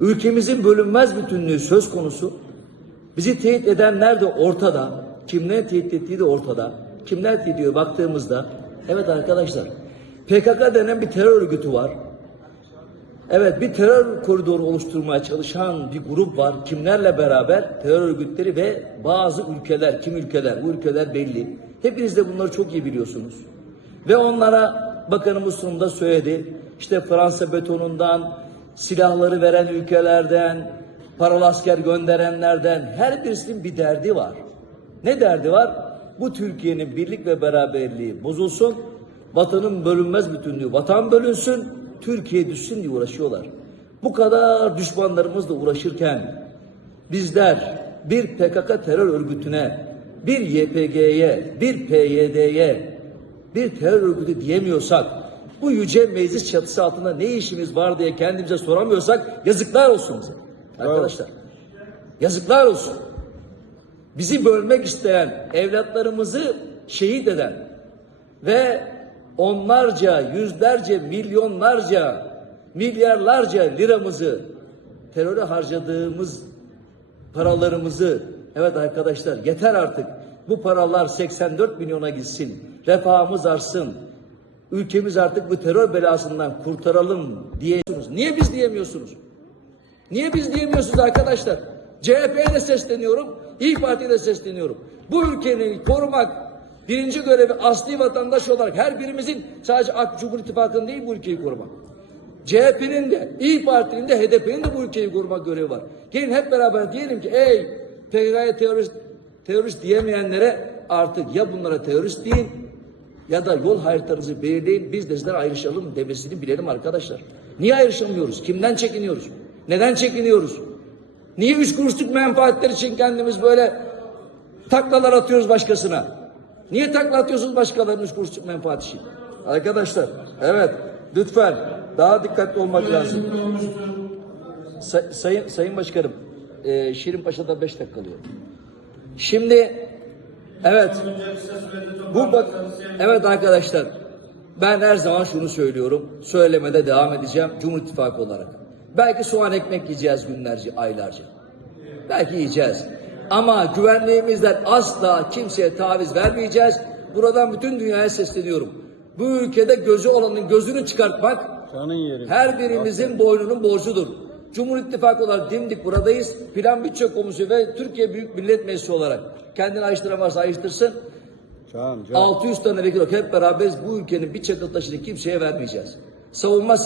Ülkemizin bölünmez bütünlüğü söz konusu. Bizi teyit edenler de ortada. Kimler teyit ettiği de ortada. Kimler teyit ediyor baktığımızda. Evet arkadaşlar. PKK denen bir terör örgütü var. Evet bir terör koridoru oluşturmaya çalışan bir grup var. Kimlerle beraber? Terör örgütleri ve bazı ülkeler. Kim ülkeler? Bu ülkeler belli. Hepiniz de bunları çok iyi biliyorsunuz. Ve onlara bakanımız sonunda söyledi. İşte Fransa betonundan, silahları veren ülkelerden, paralı asker gönderenlerden her birisinin bir derdi var. Ne derdi var? Bu Türkiye'nin birlik ve beraberliği bozulsun, vatanın bölünmez bütünlüğü, vatan bölünsün, Türkiye düşsün diye uğraşıyorlar. Bu kadar düşmanlarımızla uğraşırken bizler bir PKK terör örgütüne, bir YPG'ye, bir PYD'ye, bir terör örgütü diyemiyorsak, bu yüce meclis çatısı altında ne işimiz var diye kendimize soramıyorsak yazıklar olsun bize. Arkadaşlar. Yazıklar olsun. Bizi bölmek isteyen, evlatlarımızı şehit eden ve onlarca, yüzlerce, milyonlarca, milyarlarca liramızı teröre harcadığımız paralarımızı evet arkadaşlar yeter artık. Bu paralar 84 milyona gitsin. Refahımız artsın. Ülkemiz artık bu terör belasından kurtaralım diyorsunuz. Niye biz diyemiyorsunuz? Niye biz diyemiyorsunuz arkadaşlar? CHP'ye de sesleniyorum, İyi Parti'ye de sesleniyorum. Bu ülkeyi korumak birinci görevi asli vatandaş olarak her birimizin sadece AK Cumhur İttifakı'nın değil bu ülkeyi korumak. CHP'nin de, İyi Parti'nin de, HDP'nin de bu ülkeyi korumak görevi var. Gelin hep beraber diyelim ki ey PKK'ya terörist, terörist diyemeyenlere artık ya bunlara terörist deyin ya da yol haritanızı belirleyin biz de sizden ayrışalım demesini bilelim arkadaşlar. Niye ayrışamıyoruz? Kimden çekiniyoruz? Neden çekiniyoruz? Niye üç kuruşluk menfaatler için kendimiz böyle taklalar atıyoruz başkasına? Niye takla atıyorsunuz başkalarının üç kuruşluk menfaat için? Arkadaşlar evet lütfen daha dikkatli olmak lazım. Say- sayın, sayın Başkanım e, Şirin Paşa'da beş dakika kalıyor. Şimdi evet bu bak evet arkadaşlar ben her zaman şunu söylüyorum. Söylemede devam edeceğim Cumhur İttifakı olarak. Belki soğan ekmek yiyeceğiz günlerce, aylarca. Belki yiyeceğiz. Ama güvenliğimizden asla kimseye taviz vermeyeceğiz. Buradan bütün dünyaya sesleniyorum. Bu ülkede gözü olanın gözünü çıkartmak her birimizin boynunun borcudur. Cumhur İttifakı olarak dimdik buradayız. Plan Bütçe Komisyonu ve Türkiye Büyük Millet Meclisi olarak kendini ayrıştıran varsa ayrıştırsın. Can, can. 600 tane vekil hep beraberiz bu ülkenin bir çakıl taşını kimseye vermeyeceğiz. Savunma